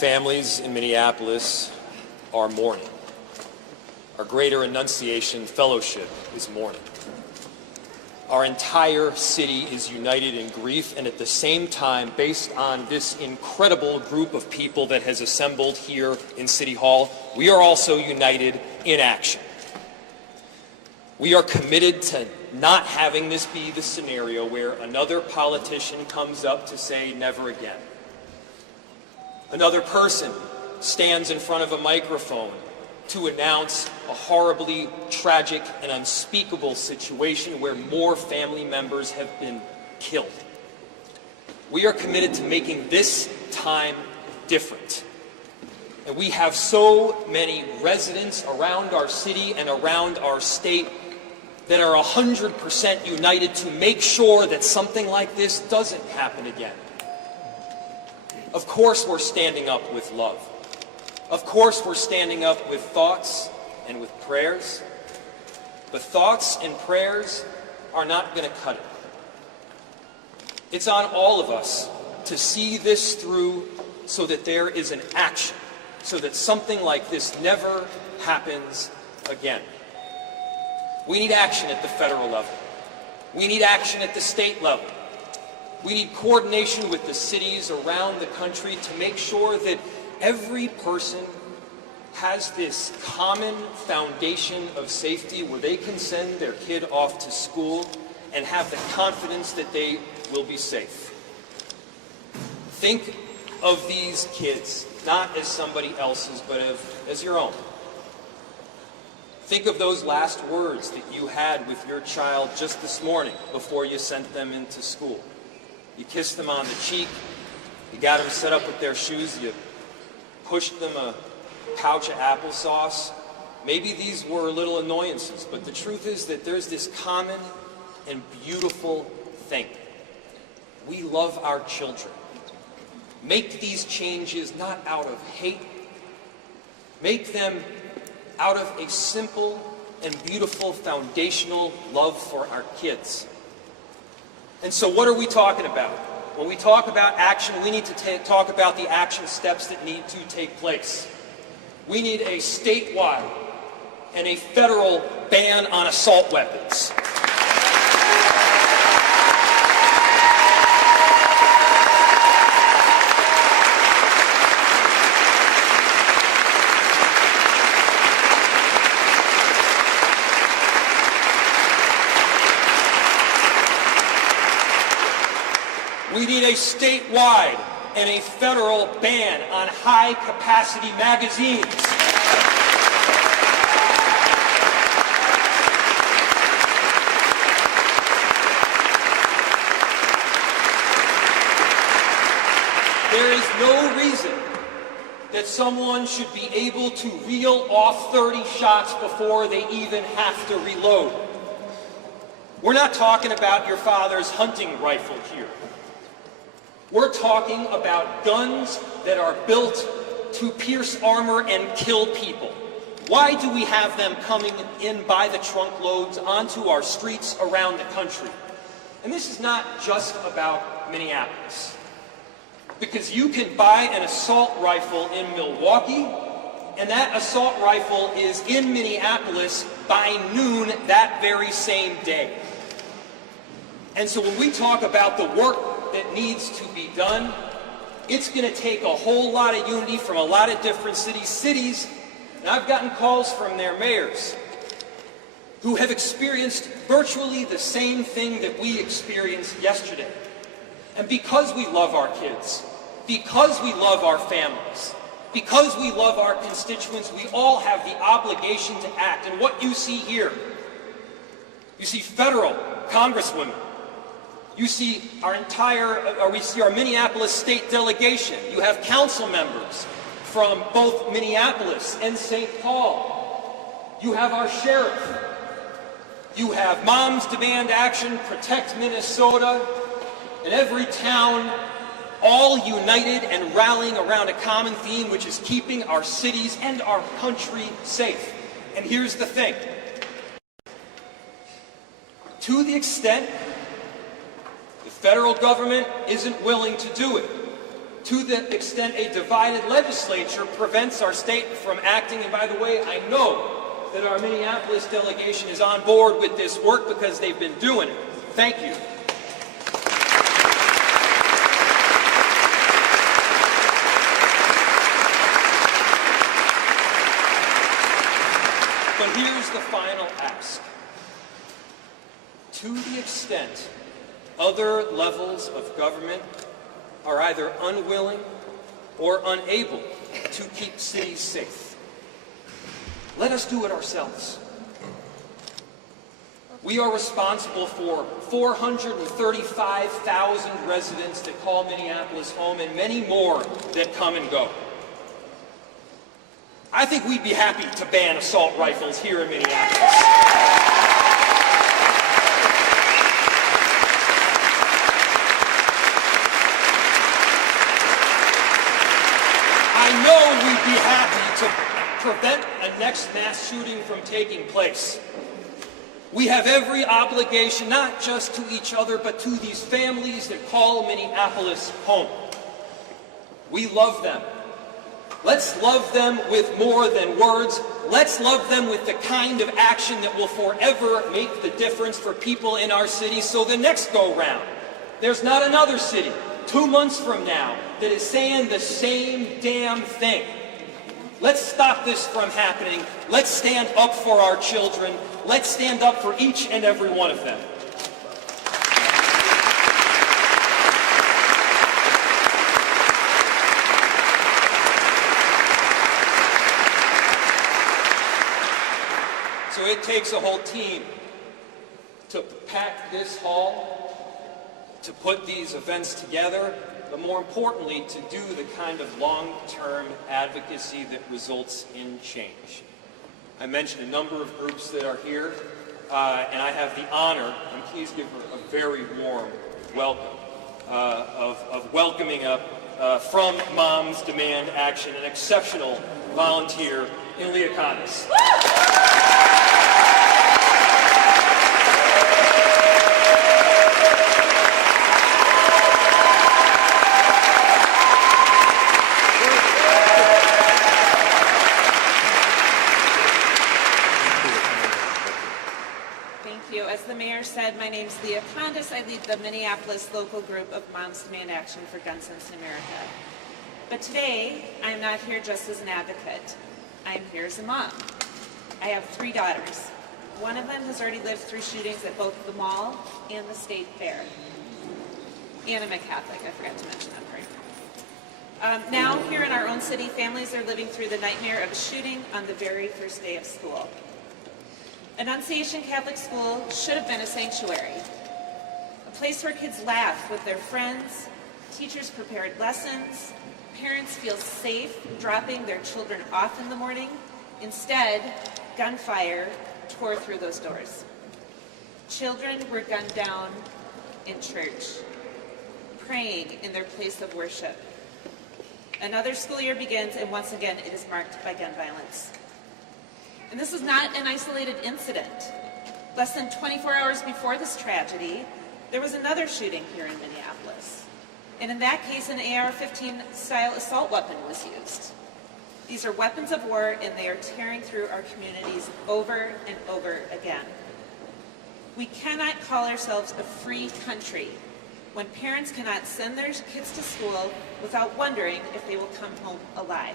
Families in Minneapolis are mourning. Our Greater Annunciation Fellowship is mourning. Our entire city is united in grief, and at the same time, based on this incredible group of people that has assembled here in City Hall, we are also united in action. We are committed to not having this be the scenario where another politician comes up to say never again. Another person stands in front of a microphone to announce a horribly tragic and unspeakable situation where more family members have been killed. We are committed to making this time different. And we have so many residents around our city and around our state that are 100% united to make sure that something like this doesn't happen again. Of course we're standing up with love. Of course we're standing up with thoughts and with prayers. But thoughts and prayers are not going to cut it. It's on all of us to see this through so that there is an action, so that something like this never happens again. We need action at the federal level. We need action at the state level. We need coordination with the cities around the country to make sure that every person has this common foundation of safety where they can send their kid off to school and have the confidence that they will be safe. Think of these kids not as somebody else's, but as your own. Think of those last words that you had with your child just this morning before you sent them into school. You kissed them on the cheek, you got them set up with their shoes, you pushed them a pouch of applesauce. Maybe these were little annoyances, but the truth is that there's this common and beautiful thing. We love our children. Make these changes not out of hate. Make them out of a simple and beautiful foundational love for our kids. And so what are we talking about? When we talk about action, we need to talk about the action steps that need to take place. We need a statewide and a federal ban on assault weapons. We need a statewide and a federal ban on high-capacity magazines. There is no reason that someone should be able to reel off 30 shots before they even have to reload. We're not talking about your father's hunting rifle here. We're talking about guns that are built to pierce armor and kill people. Why do we have them coming in by the trunk loads onto our streets around the country? And this is not just about Minneapolis. Because you can buy an assault rifle in Milwaukee, and that assault rifle is in Minneapolis by noon that very same day. And so when we talk about the work that needs to be done, it's going to take a whole lot of unity from a lot of different cities, and I've gotten calls from their mayors who have experienced virtually the same thing that we experienced yesterday. And because we love our kids, because we love our families, because we love our constituents, we all have the obligation to act. And what you see here, you see federal Congresswomen, You see we see our Minneapolis state delegation. You have council members from both Minneapolis and St. Paul. You have our sheriff. You have Moms Demand Action, Protect Minnesota, and every town all united and rallying around a common theme, which is keeping our cities and our country safe. And here's the thing. To the extent the federal government isn't willing to do it, to the extent a divided legislature prevents our state from acting, and by the way, I know that our Minneapolis delegation is on board with this work because they've been doing it. Thank you. But here's the final ask. To the extent other levels of government are either unwilling or unable to keep cities safe, let us do it ourselves. We are responsible for 435,000 residents that call Minneapolis home and many more that come and go. I think we'd be happy to ban assault rifles here in Minneapolis. I know we'd be happy to prevent a next mass shooting from taking place. We have every obligation, not just to each other, but to these families that call Minneapolis home. We love them. Let's love them with more than words. Let's love them with the kind of action that will forever make the difference for people in our city. So the next go-round, there's not another city 2 months from now that is saying the same damn thing. Let's stop this from happening. Let's stand up for our children. Let's stand up for each and every one of them. So it takes a whole team to pack this hall, to put these events together, but more importantly, to do the kind of long-term advocacy that results in change. I mentioned a number of groups that are here, and I have the honor, and please give her a very warm welcome, of welcoming up from Moms Demand Action, an exceptional volunteer in Leah Kondes. Said, my name is Leah Kondes. I lead the Minneapolis local group of Moms Demand Action for Gun Sense in America. But today, I am not here just as an advocate. I am here as a mom. I have 3 daughters. One of them has already lived through shootings at both the mall and the state fair. And I'm a Catholic. I forgot to mention that part. Now, here in our own city, families are living through the nightmare of a shooting on the very first day of school. Annunciation Catholic School should have been a sanctuary, a place where kids laugh with their friends, teachers prepared lessons, parents feel safe dropping their children off in the morning. Instead, gunfire tore through those doors. Children were gunned down in church, praying in their place of worship. Another school year begins, and once again, it is marked by gun violence. And this is not an isolated incident. Less than 24 hours before this tragedy, there was another shooting here in Minneapolis. And in that case, an AR-15 style assault weapon was used. These are weapons of war, and they are tearing through our communities over and over again. We cannot call ourselves a free country when parents cannot send their kids to school without wondering if they will come home alive.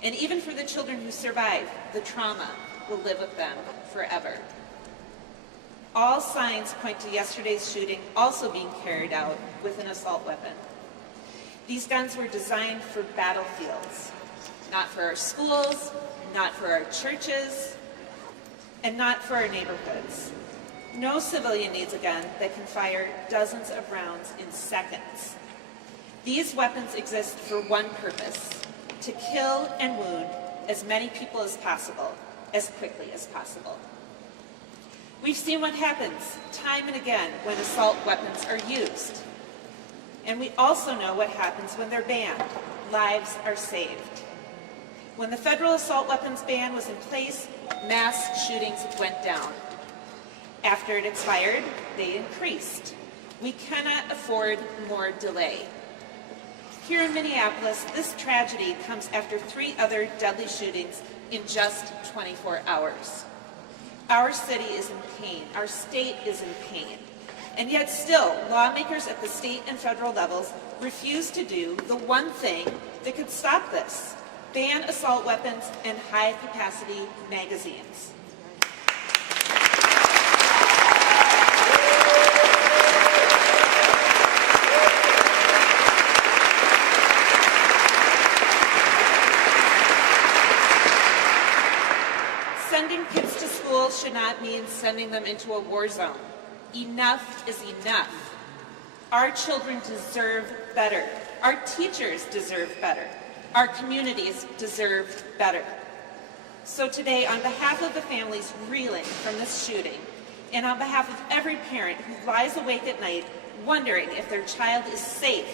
And even for the children who survive, the trauma will live with them forever. All signs point to yesterday's shooting also being carried out with an assault weapon. These guns were designed for battlefields, not for our schools, not for our churches, and not for our neighborhoods. No civilian needs a gun that can fire dozens of rounds in seconds. These weapons exist for one purpose: to kill and wound as many people as possible, as quickly as possible. We've seen what happens time and again when assault weapons are used. And we also know what happens when they're banned. Lives are saved. When the federal assault weapons ban was in place, mass shootings went down. After it expired, they increased. We cannot afford more delay. Here in Minneapolis, this tragedy comes after 3 other deadly shootings in just 24 hours. Our city is in pain. Our state is in pain. And yet still, lawmakers at the state and federal levels refuse to do the one thing that could stop this: ban assault weapons and high-capacity magazines. Sending kids to school should not mean sending them into a war zone. Enough is enough. Our children deserve better. Our teachers deserve better. Our communities deserve better. So today, on behalf of the families reeling from this shooting, and on behalf of every parent who lies awake at night wondering if their child is safe,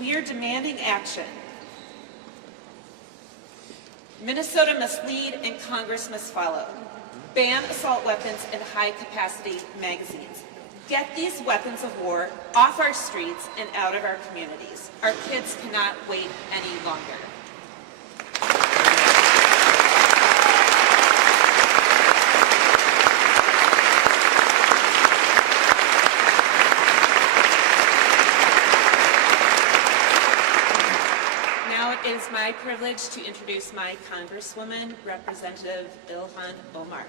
we are demanding action. Minnesota must lead and Congress must follow. Ban assault weapons and high-capacity magazines. Get these weapons of war off our streets and out of our communities. Our kids cannot wait any longer. It is my privilege to introduce my Congresswoman, Representative Ilhan Omar.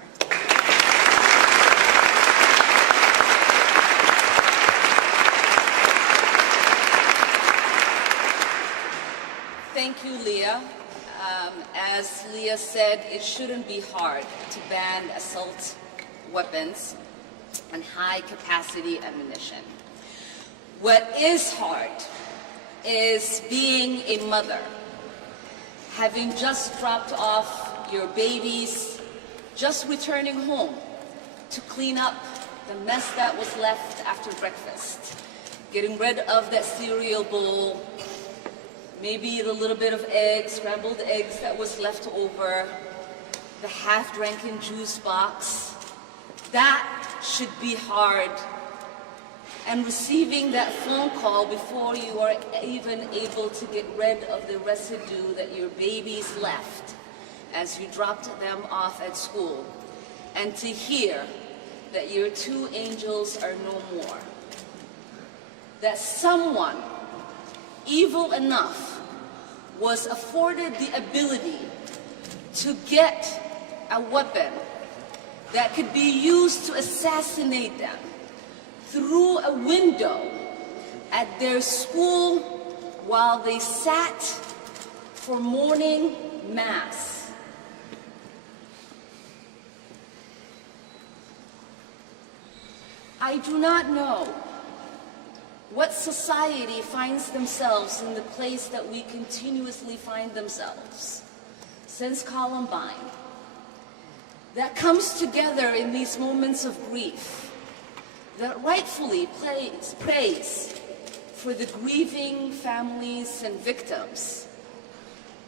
Thank you, Leah. As Leah said, it shouldn't be hard to ban assault weapons and high-capacity ammunition. What is hard is being a mother, having just dropped off your babies, just returning home to clean up the mess that was left after breakfast, getting rid of that cereal bowl, maybe the little bit of eggs, scrambled eggs that was left over, the half-drinking juice box. That should be hard. And receiving that phone call before you are even able to get rid of the residue that your babies left as you dropped them off at school, and to hear that your 2 angels are no more. That someone evil enough was afforded the ability to get a weapon that could be used to assassinate them through a window at their school while they sat for morning mass. I do not know what society finds themselves in the place that we continuously find themselves since Columbine, that comes together in these moments of grief, that rightfully prays for the grieving families and victims,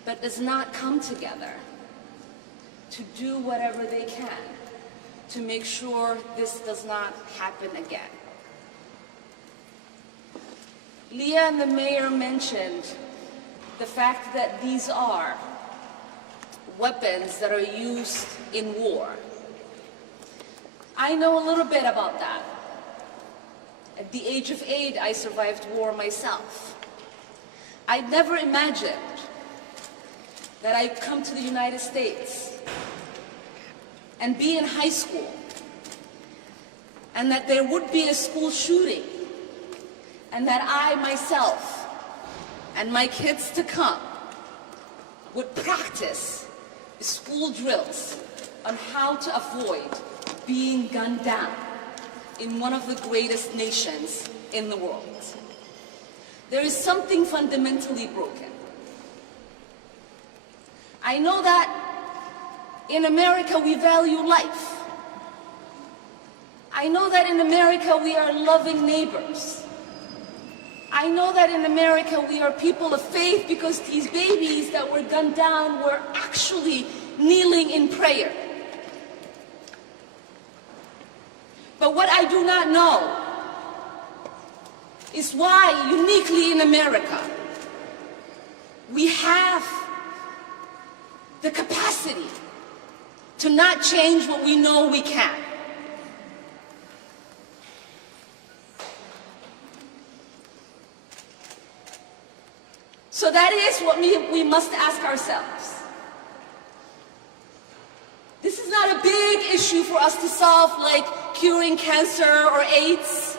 but does not come together to do whatever they can to make sure this does not happen again. Leah and the mayor mentioned the fact that these are weapons that are used in war. I know a little bit about that. At the age of 8, I survived war myself. I never imagined that I'd come to the United States and be in high school, and that there would be a school shooting, and that I myself and my kids to come would practice school drills on how to avoid being gunned down in one of the greatest nations in the world. There is something fundamentally broken. I know that in America we value life. I know that in America we are loving neighbors. I know that in America we are people of faith because these babies that were gunned down were actually kneeling in prayer. But what I do not know is why, uniquely in America, we have the capacity to not change what we know we can. So that is what we must ask ourselves. This is not a big issue for us to solve, like curing cancer or AIDS,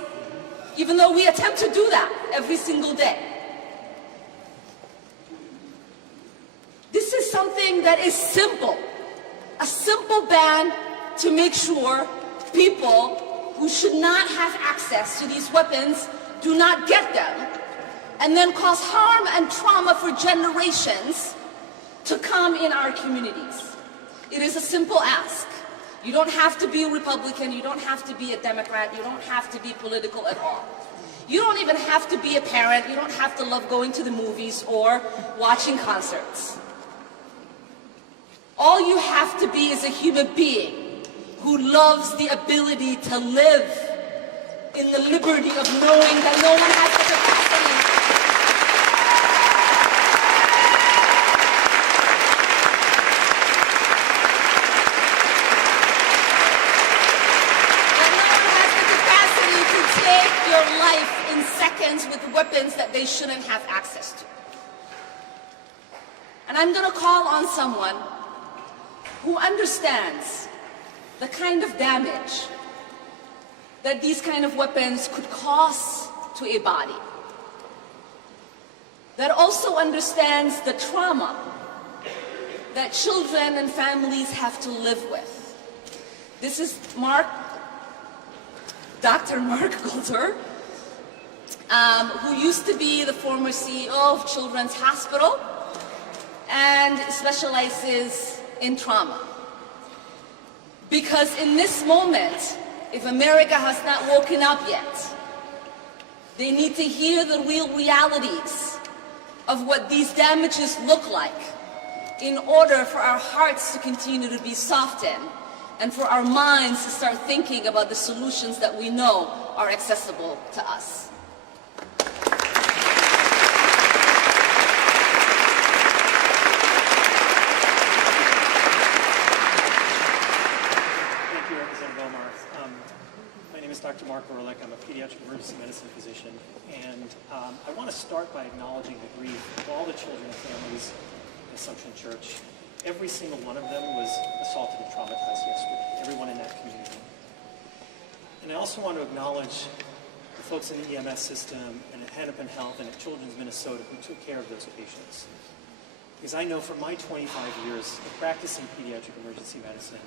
even though we attempt to do that every single day. This is something that is simple, a simple ban to make sure people who should not have access to these weapons do not get them, and then cause harm and trauma for generations to come in our communities. It is a simple ask. You don't have to be a Republican, you don't have to be a Democrat, you don't have to be political at all. You don't even have to be a parent, you don't have to love going to the movies or watching concerts. All you have to be is a human being who loves the ability to live in the liberty of knowing that no one has the capacity with weapons that they shouldn't have access to. And I'm going to call on someone who understands the kind of damage that these kind of weapons could cause to a body, that also understands the trauma that children and families have to live with. This is Dr. Mark Coulter, who used to be the former CEO of Children's Hospital and specializes in trauma. Because in this moment, if America has not woken up yet, they need to hear the real realities of what these damages look like in order for our hearts to continue to be softened and for our minds to start thinking about the solutions that we know are accessible to us. Dr. Mark Orlick. I'm a pediatric emergency medicine physician, and I want to start by acknowledging the grief of all the children and families in Assumption Church. Every single one of them was assaulted and traumatized yesterday, everyone in that community. And I also want to acknowledge the folks in the EMS system and at Hennepin Health and at Children's Minnesota who took care of those patients. Because I know from my 25 years of practicing pediatric emergency medicine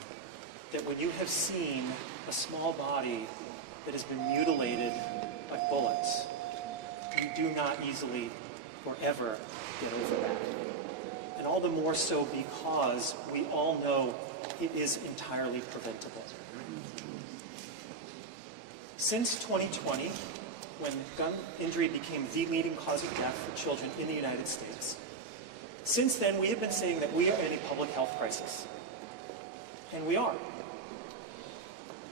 that when you have seen a small body that has been mutilated by bullets, you do not easily or ever get over that. And all the more so because we all know it is entirely preventable. Since 2020, when gun injury became the leading cause of death for children in the United States, since then we have been saying that we are in a public health crisis. And we are.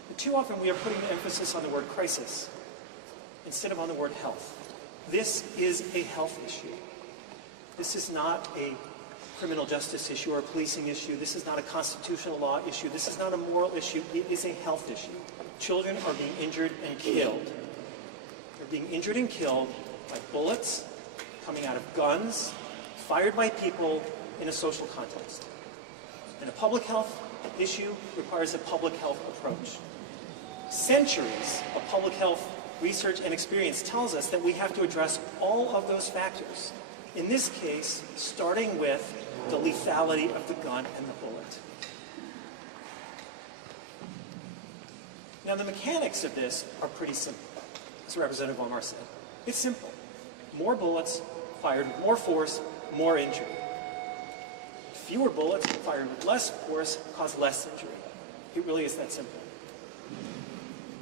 But too often we are putting the emphasis on the word crisis instead of on the word health. This is a health issue. This is not a criminal justice issue or a policing issue. This is not a constitutional law issue. This is not a moral issue. It is a health issue. Children are being injured and killed. They're being injured and killed by bullets coming out of guns fired by people in a social context. And a public health issue requires a public health approach. Centuries of public health research and experience tells us that we have to address all of those factors. In this case, starting with the lethality of the gun and the bullet. Now, the mechanics of this are pretty simple, as Representative Omar said. It's simple. More bullets fired with more force, more injury. Fewer bullets fired with less force cause less injury. It really is that simple.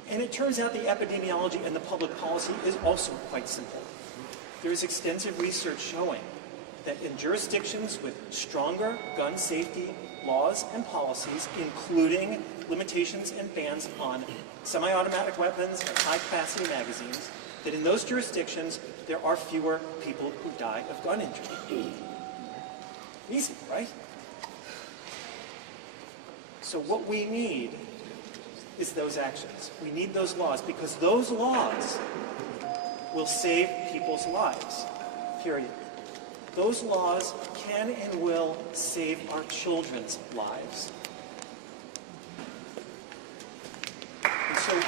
And it turns out the epidemiology and the public policy is also quite simple. There is extensive research showing that in jurisdictions with stronger gun safety laws and policies, including limitations and bans on semi-automatic weapons and high-capacity magazines, that in those jurisdictions, there are fewer people who die of gun injury. Easy, right? So what we need is those actions. We need those laws, because those laws will save people's lives, period. Those laws can and will save our children's lives. And so, we need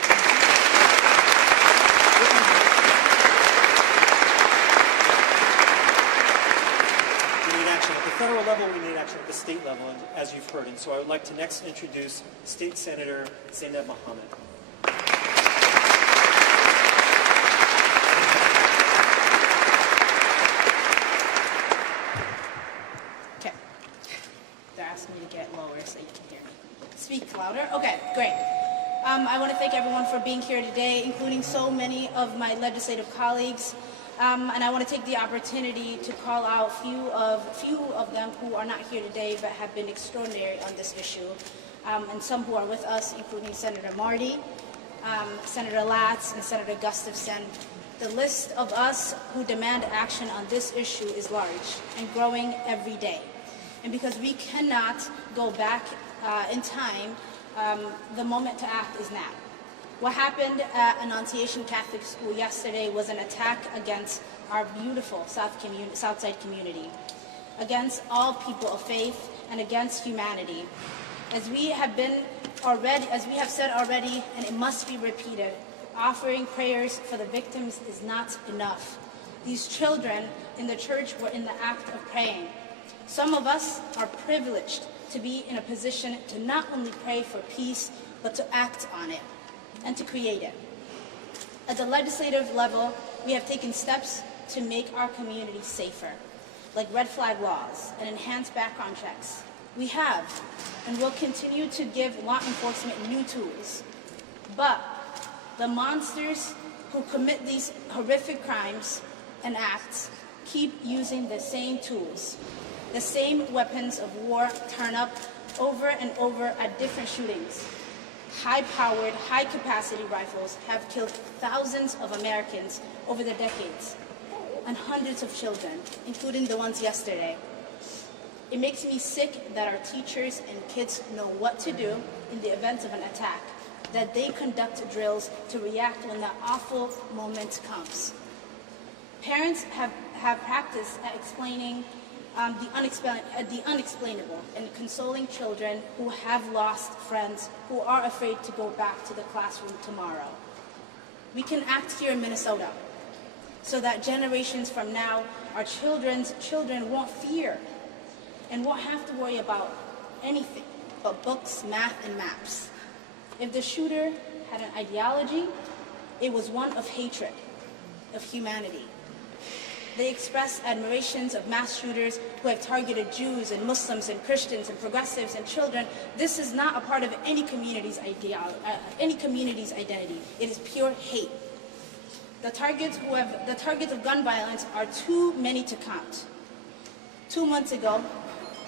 action at the federal level, we need action at the state level, as you've heard. And so I would like to next introduce State Senator Zaynab Mohamed. Speak louder? Okay, great. I want to thank everyone for being here today, including so many of my legislative colleagues. And I want to take the opportunity to call out few of them who are not here today but have been extraordinary on this issue. And some who are with us, including Senator Marty, Senator Latz, and Senator Gustafson. The list of us who demand action on this issue is large and growing every day. And because we cannot go back in time, the moment to act is now. What happened at Annunciation Catholic School yesterday was an attack against our beautiful Southside community, against all people of faith, and against humanity. As we have said already, and it must be repeated, offering prayers for the victims is not enough. These children in the church were in the act of praying. Some of us are privileged to be in a position to not only pray for peace, but to act on it and to create it. At the legislative level, we have taken steps to make our community safer, like red flag laws and enhanced background checks. We have and will continue to give law enforcement new tools. But the monsters who commit these horrific crimes and acts keep using the same tools. The same weapons of war turn up over and over at different shootings. High-powered, high-capacity rifles have killed thousands of Americans over the decades, and hundreds of children, including the ones yesterday. It makes me sick that our teachers and kids know what to do in the event of an attack, that they conduct drills to react when that awful moment comes. Parents have practiced at explaining the unexplainable and consoling children who have lost friends, who are afraid to go back to the classroom tomorrow. We can act here in Minnesota so that generations from now, our children's children won't fear and won't have to worry about anything but books, math, and maps. If the shooter had an ideology, it was one of hatred, of humanity. They express admirations of mass shooters who have targeted Jews and Muslims and Christians and progressives and children. This is not a part of any community's identity. It is pure hate. The targets of gun violence are too many to count. 2 months ago,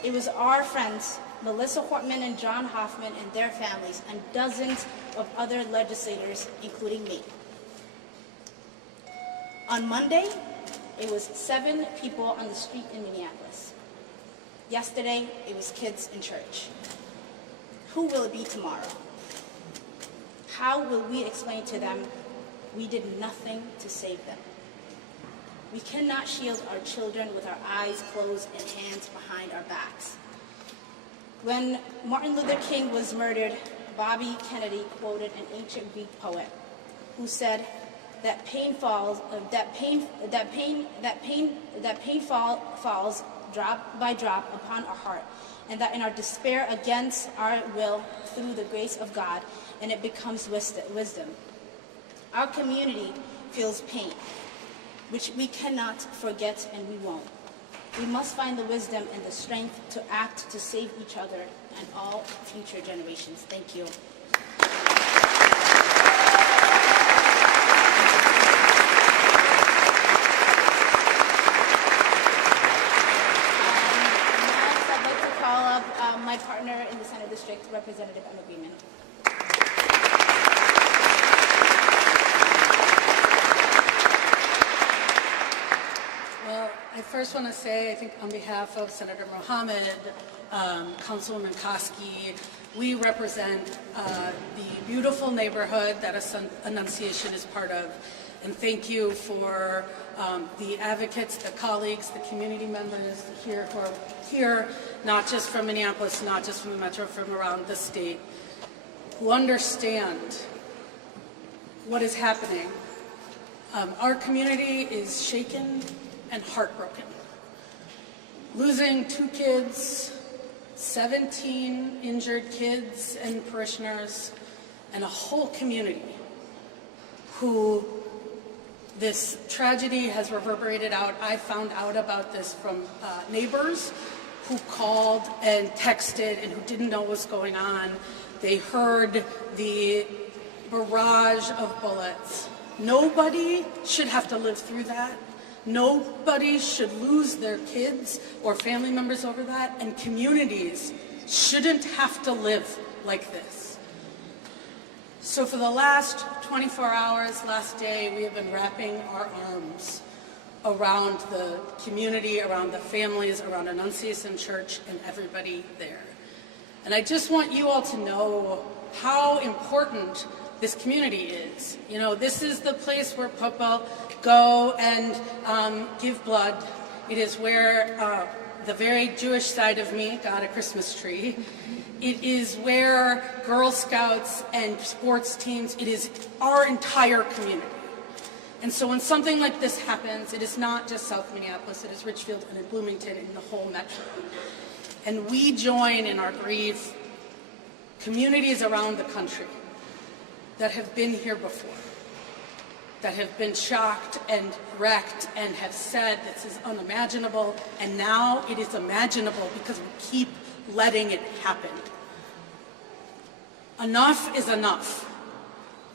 it was our friends, Melissa Hortman and John Hoffman and their families, and dozens of other legislators, including me. On Monday, it was 7 people on the street in Minneapolis. Yesterday, it was kids in church. Who will it be tomorrow? How will we explain to them we did nothing to save them? We cannot shield our children with our eyes closed and hands behind our backs. When Martin Luther King was murdered, Bobby Kennedy quoted an ancient Greek poet who said, that pain falls drop by drop upon our heart and that in our despair against our will, through the grace of God, and it becomes wisdom. Our community feels pain, which we cannot forget and we won't. We must find the wisdom and the strength to act to save each other and all future generations. Thank you. Next, I'd like to call up my partner in the Senate District, Representative Greenman. Well, I first want to say, I think on behalf of Senator Mohamed, Councilwoman Koski, we represent the beautiful neighborhood that Annunciation is part of. And thank you for the advocates, the colleagues, the community members here who are here, not just from Minneapolis, not just from the metro, from around the state, who understand what is happening. Our community is shaken and heartbroken. Losing 2 kids, 17 injured kids and parishioners, and a whole community who this tragedy has reverberated out. I found out about this from neighbors who called and texted and who didn't know what was going on. They heard the barrage of bullets. Nobody should have to live through that. Nobody should lose their kids or family members over that, and communities shouldn't have to live like this. So for the last 24 hours, last day, we have been wrapping our arms around the community, around the families, around Annunciation Church, and everybody there. And I just want you all to know how important this community is. You know, this is the place where people go and give blood. It is where the very Jewish side of me got a Christmas tree. It is where Girl Scouts and sports teams, it is our entire community. And so when something like this happens, it is not just South Minneapolis, it is Richfield and in Bloomington and the whole metro. And we join in our grief communities around the country that have been here before, that have been shocked and wrecked and have said this is unimaginable, and now it is imaginable because we keep letting it happen. Enough is enough.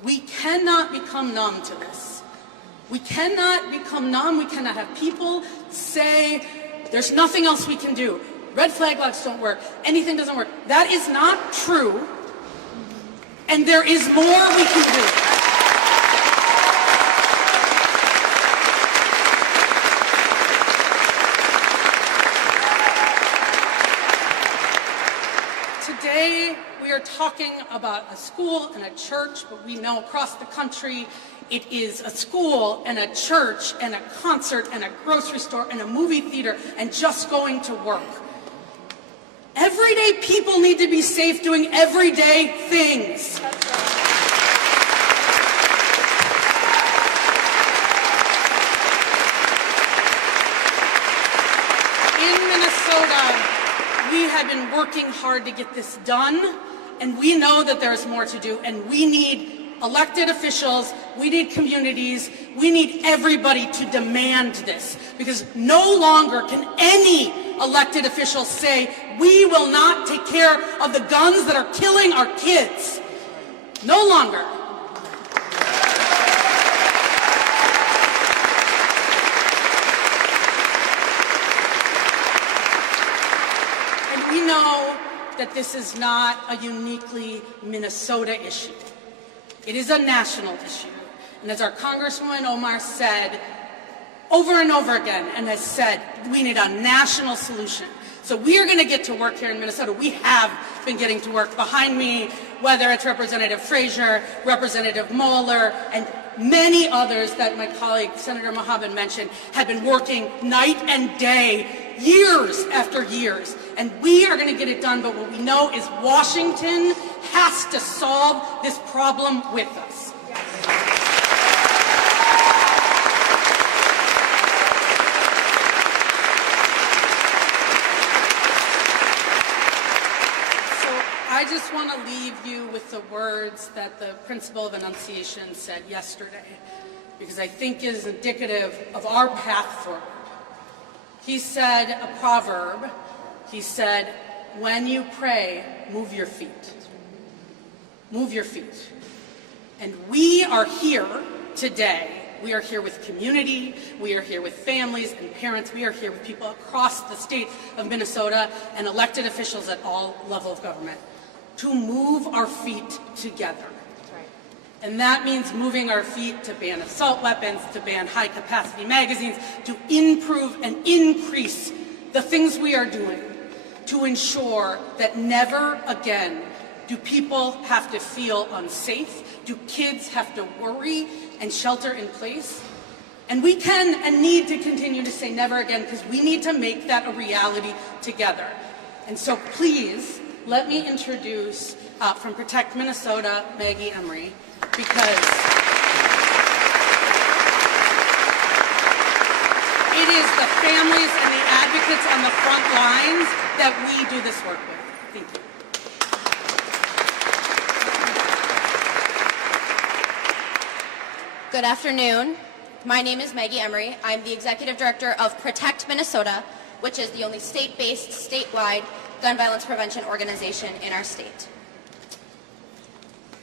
We cannot become numb to this. We cannot become numb. We cannot have people say there's nothing else we can do. Red flag laws don't work. Anything doesn't work. That is not true. And there is more we can do. Today, we are talking about a school and a church, but we know across the country it is a school and a church and a concert and a grocery store and a movie theater and just going to work. Everyday people need to be safe doing everyday things. In Minnesota, we have been working hard to get this done, and we know that there's more to do, and we need elected officials, we need communities, we need everybody to demand this, because no longer can any elected official say, we will not take care of the guns that are killing our kids. No longer. And we know that this is not a uniquely Minnesota issue. It is a national issue. And as our Congresswoman Omar said over and over again, and has said, we need a national solution. So we are going to get to work here in Minnesota. We have been getting to work. Behind me, whether it's Representative Frazier, Representative Moeller, and many others that my colleague Senator Mohamed mentioned, have been working night and day, years after years. And we are going to get it done, but what we know is Washington has to solve this problem with us. just want to leave you with the words that the principal of Annunciation said yesterday, because I think it is indicative of our path forward. He said a proverb. He said, when you pray, move your feet. Move your feet. And we are here today. We are here with community. We are here with families and parents. We are here with people across the state of Minnesota and elected officials at all levels of government to move our feet together. And that means moving our feet to ban assault weapons, to ban high-capacity magazines, to improve and increase the things we are doing to ensure that never again do people have to feel unsafe, do kids have to worry and shelter in place. And we can and need to continue to say never again, because we need to make that a reality together. And so please, let me introduce from Protect Minnesota, Maggiy Emery, because it is the families and the advocates on the front lines that we do this work with. Thank you. Good afternoon. My name is Maggiy Emery. I'm the Executive Director of Protect Minnesota, which is the only state-based, statewide gun violence prevention organization in our state.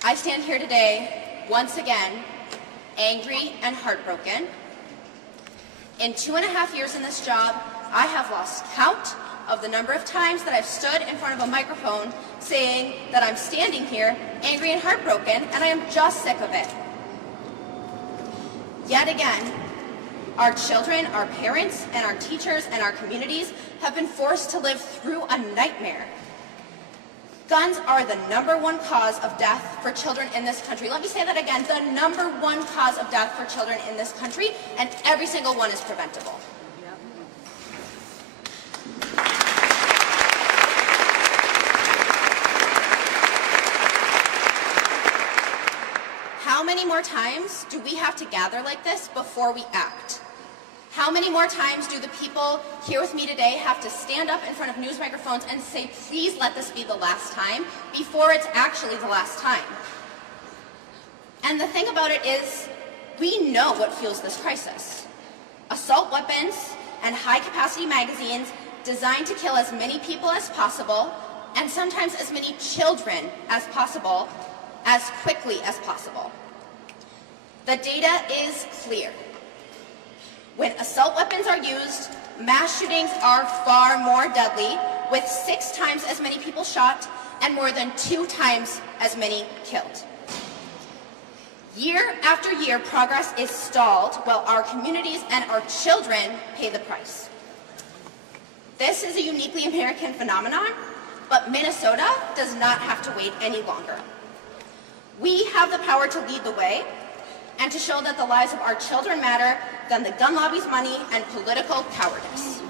I stand here today, once again, angry and heartbroken. In 2.5 years in this job, I have lost count of the number of times that I've stood in front of a microphone saying that I'm standing here angry and heartbroken, and I am just sick of it. Yet again, our children, our parents, and our teachers and our communities have been forced to live through a nightmare. Guns are the #1 cause of death for children in this country. Let me say that again, the #1 cause of death for children in this country, and every single one is preventable. How many more times do we have to gather like this before we act? How many more times do the people here with me today have to stand up in front of news microphones and say, please let this be the last time, before it's actually the last time? And the thing about it is, we know what fuels this crisis. Assault weapons and high-capacity magazines designed to kill as many people as possible, and sometimes as many children as possible, as quickly as possible. The data is clear. When assault weapons are used, mass shootings are far more deadly, with 6 times as many people shot and more than 2 times as many killed. Year after year, progress is stalled while our communities and our children pay the price. This is a uniquely American phenomenon, but Minnesota does not have to wait any longer. We have the power to lead the way and to show that the lives of our children matter than the gun lobby's money and political cowardice.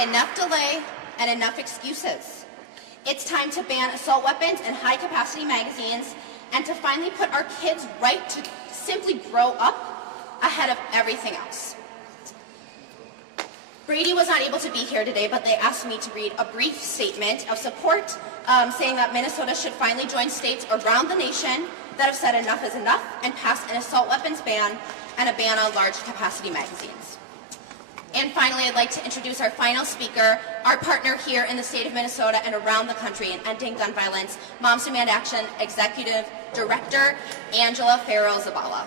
Enough delay and enough excuses. It's time to ban assault weapons and high-capacity magazines, and to finally put our kids' right to simply grow up ahead of everything else. Brady was not able to be here today, but they asked me to read a brief statement of support saying that Minnesota should finally join states around the nation that have said enough is enough and pass an assault weapons ban and a ban on large capacity magazines. And finally, I'd like to introduce our final speaker, our partner here in the state of Minnesota and around the country in ending gun violence, Moms Demand Action Executive Director, Angela Ferrel-Zabala.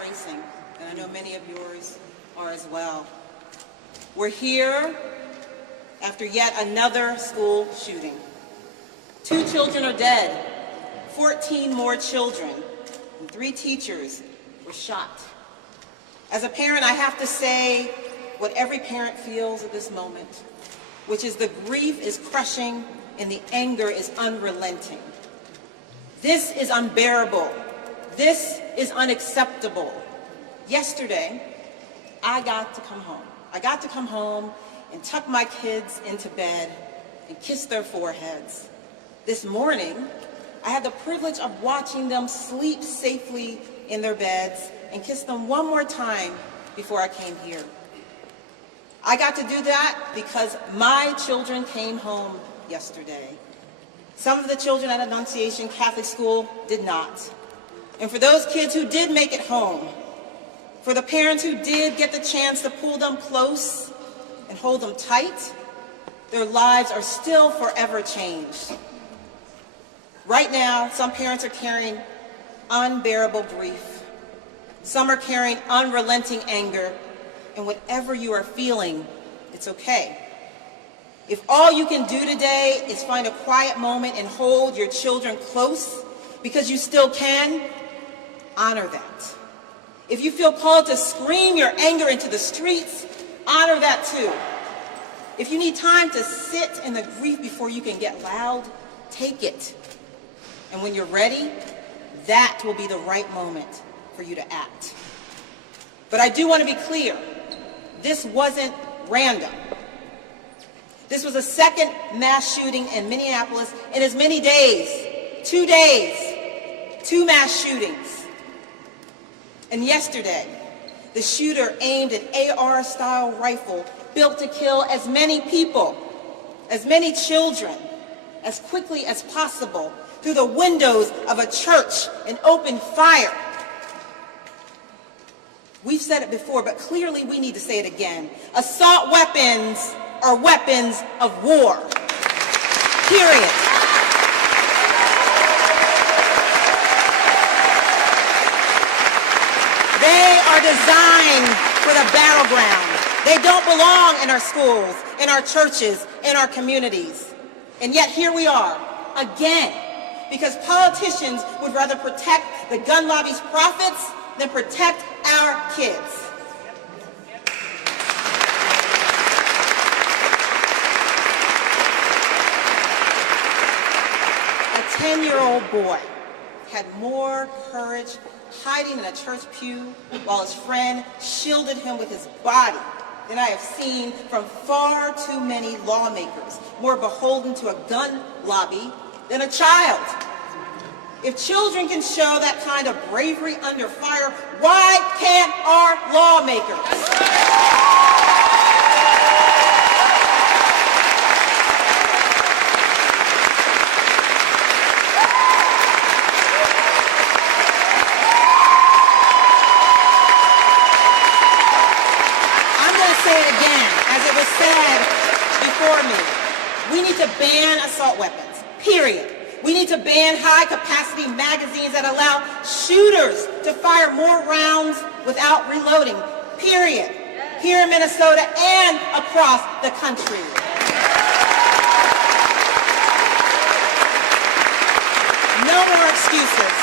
Racing, and I know many of yours are as well. We're here after yet another school shooting. 2 children are dead, 14 more children, and 3 teachers were shot. As a parent, I have to say what every parent feels at this moment, which is the grief is crushing and the anger is unrelenting. This is unbearable. This is unacceptable. Yesterday, I got to come home. I got to come home and tuck my kids into bed and kiss their foreheads. This morning, I had the privilege of watching them sleep safely in their beds and kiss them one more time before I came here. I got to do that because my children came home yesterday. Some of the children at Annunciation Catholic School did not. And for those kids who did make it home, for the parents who did get the chance to pull them close and hold them tight, their lives are still forever changed. Right now, some parents are carrying unbearable grief. Some are carrying unrelenting anger. And whatever you are feeling, it's okay. If all you can do today is find a quiet moment and hold your children close because you still can, honor that. If you feel called to scream your anger into the streets, honor that too. If you need time to sit in the grief before you can get loud, take it. And when you're ready, that will be the right moment for you to act. But I do want to be clear, this wasn't random. This was a second mass shooting in Minneapolis in as many days. 2 days, 2 mass shootings. And yesterday, the shooter aimed an AR-style rifle built to kill as many people, as many children, as quickly as possible through the windows of a church and opened fire. We've said it before, but clearly we need to say it again. Assault weapons are weapons of war. Period. They are designed for the battleground. They don't belong in our schools, in our churches, in our communities. And yet here we are, again, because politicians would rather protect the gun lobby's profits than protect our kids. A 10-year-old boy had more courage hiding in a church pew while his friend shielded him with his body than I have seen from far too many lawmakers, more beholden to a gun lobby than a child. If children can show that kind of bravery under fire, why can't our lawmakers? We need to ban assault weapons, period. We need to ban high-capacity magazines that allow shooters to fire more rounds without reloading, period, here in Minnesota and across the country. No more excuses.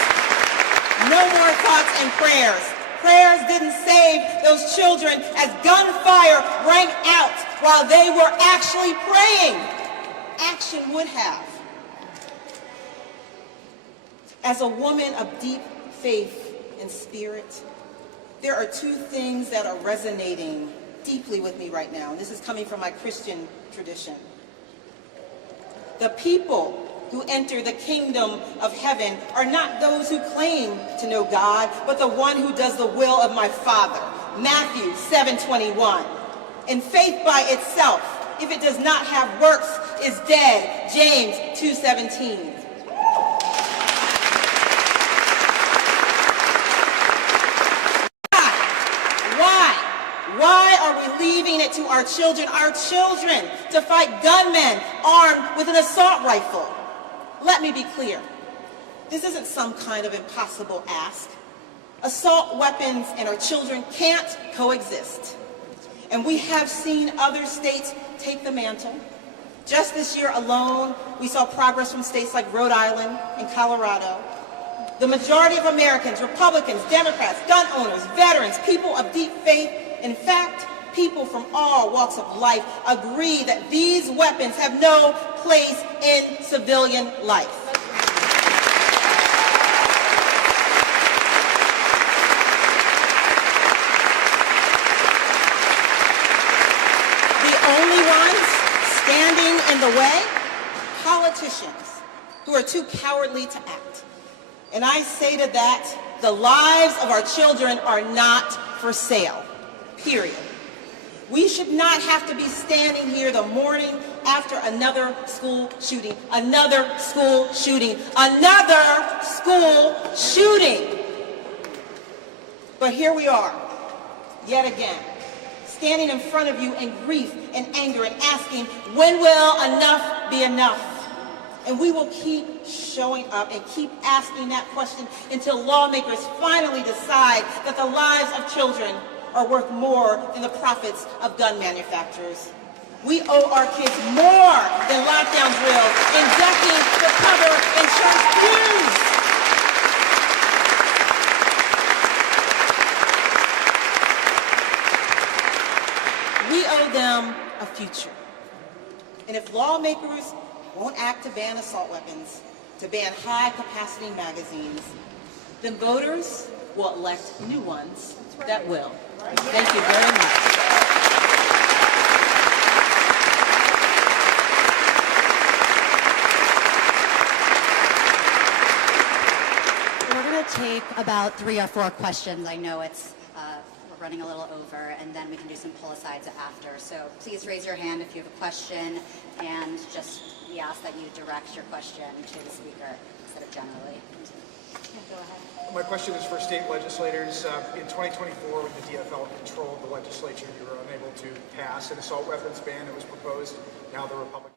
No more thoughts and prayers. Prayers didn't save those children as gunfire rang out while they were actually praying. Action would have. As a woman of deep faith and spirit, there are 2 things that are resonating deeply with me right now, and this is coming from my Christian tradition. The people who enter the kingdom of heaven are not those who claim to know God, but the one who does the will of my Father. Matthew 7:21. And faith by itself, if it does not have works, is dead. James 2:17. Why are we leaving it to our children to fight gunmen armed with an assault rifle? Let me be clear. This isn't some kind of impossible ask. Assault weapons and our children can't coexist. And we have seen other states take the mantle. Just this year alone, we saw progress from states like Rhode Island and Colorado. The majority of Americans, Republicans, Democrats, gun owners, veterans, people of deep faith, in fact, people from all walks of life agree that these weapons have no place in civilian life. Standing in the way, politicians who are too cowardly to act. And I say to that, the lives of our children are not for sale, period. We should not have to be standing here the morning after another school shooting, another school shooting, another school shooting. But here we are, yet again, standing in front of you in grief and anger and asking, when will enough be enough? And we will keep showing up and keep asking that question until lawmakers finally decide that the lives of children are worth more than the profits of gun manufacturers. We owe our kids more than lockdown drills and ducking for cover in church pews. We owe them a future. And if lawmakers won't act to ban assault weapons, to ban high-capacity magazines, then voters will elect new ones that will. Thank you very much. We're going to take about 3 or 4 questions. I know it's we're running a little over, and then we can do some pull-asides after. So please raise your hand if you have a question, and just we ask that you direct your question to the speaker instead of generally. Yeah, go ahead. My question is for state legislators. In 2024, when the DFL controlled the legislature, you were unable to pass an assault weapons ban that was proposed. Now the Republicans.